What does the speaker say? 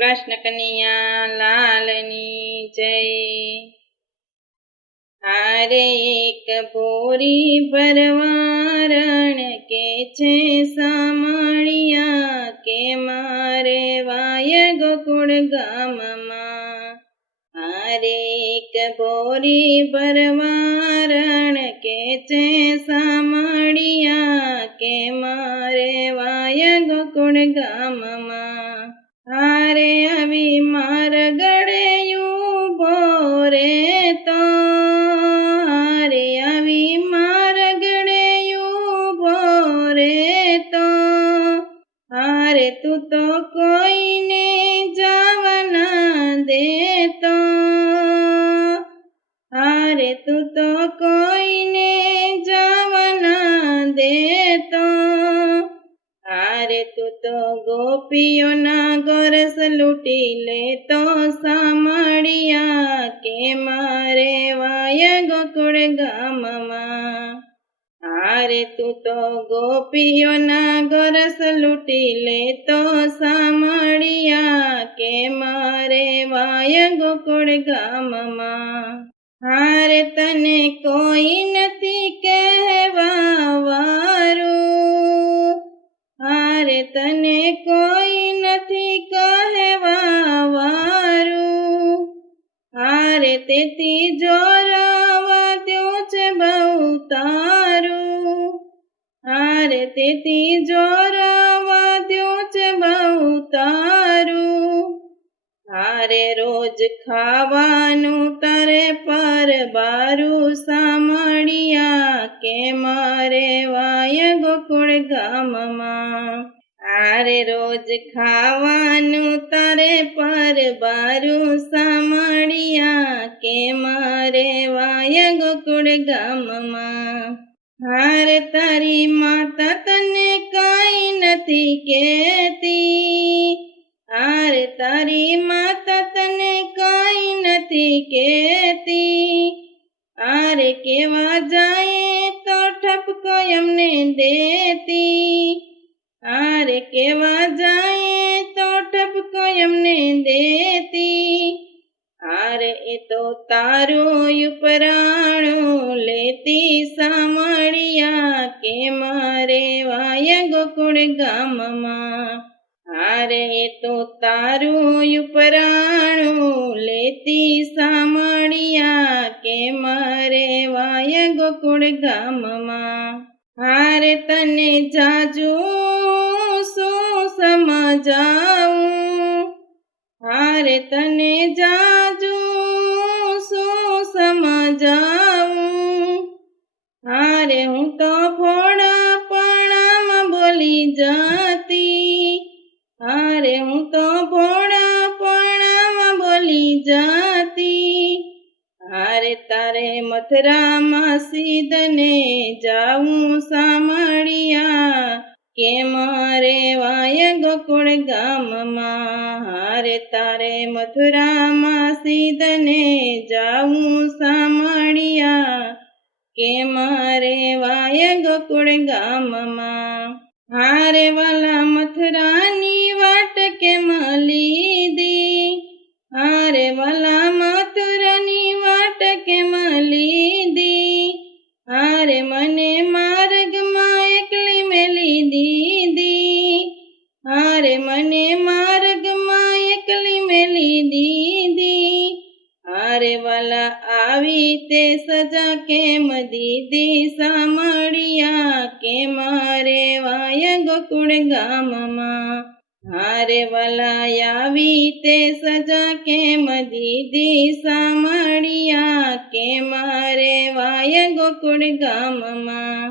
કૃષ્ણ કનૈયા લાલની જય। હારે એક ભોરી ભરવારણ કે છે સામળિયા કે મારે વાય ગોકુળ ગામમાં। હારે એક ભોરી ભરવારણ કે છે સામળિયા કે મારે વાય ગોકુળ ગામમાં। હારે આવી માર ગળે ઊભો રે તો, હારે આવી માર ગળે ઊભો રે તો, હારે તું તો કોઈને જવા ના દેતો, હારે તું તો કોઈને જવા ના દેતો, હારે તું તો ગોપીઓના ગોરસ લૂંટી લેતો સામળિયા કે મારે વાય ગોકુળ ગામમાં। હારે તું તો ગોપીઓના ગોરસ લૂંટી લેતો સામળિયા કે મારે વાય ગોકુળ ગામમાં। હારે તને કોઈ નથી કહેવા વારું, હારે તને કોઈ નથી કહેવા વારું, હારે તેથી જોરાવા દ્યું છે બહુ તારું, હારે તેથી જોરાવા દ્યું છે બહુ તારું, હારે રોજ ખાવાનું તારે પર બારું સામળિયા કે મારે વાય ગોકુળ ગામમાં। હારે રોજ ખાવાનું તારે પર બારું સામળિયા કે મારે વાય ગોકુળ ગામમાં। હારે તારી માતા તને કાંઈ નથી કહેતી, હારે તારી માતા તને કાંઈ નથી કહેતી, હારે કેવા જાય તો ઠપકો એમને દેતી, હારે કેવા જાય તો ઠપકો એમને દેતી, હારે એ તો તારું ઉપરાણું લેતી સામળિયા કે મારે વાય ગોકુળ ગામમાં। હારે એ તો તારું ઉપરાણું લેતી સામળિયા કે મારે વાય ગોકુળ ગામમાં। હારે તને જાજુ શું સમજાવું, હારે તને જાજુ શું સમજાવું, હારે હું તો ભોળાપણામાં બોલી જતી, હારે હું તો ભોળાપણામાં બોલી જતી, હારે તારે મથરામાં સીધને જાવું સામળિયા કે મારે વાય ગોકુળ ગામમાં। હારે તારે મથુરામાં સીધને જાવું સામળિયા કે મારે વાય ગોકુળ ગામમાં। હારે વાલા મથુરાની વાટ કેમ લીધી, હારે વાલા મથુરાની વાટ કેમ લીધી, હારે મને માર્ગમાં એકલી મેલી દીધી, હારે મને માર્ગમાં એકલી મેલી દીધી, હારે વાલા આવી તે સજા કેમ દીધી સામળિયા કે મારે વાય ગોકુળ ગામમાં। હારે વાલા આવી તે સજા કેમ દીધી સામળિયા કે મારે વાય ગોકુળ ગામમાં।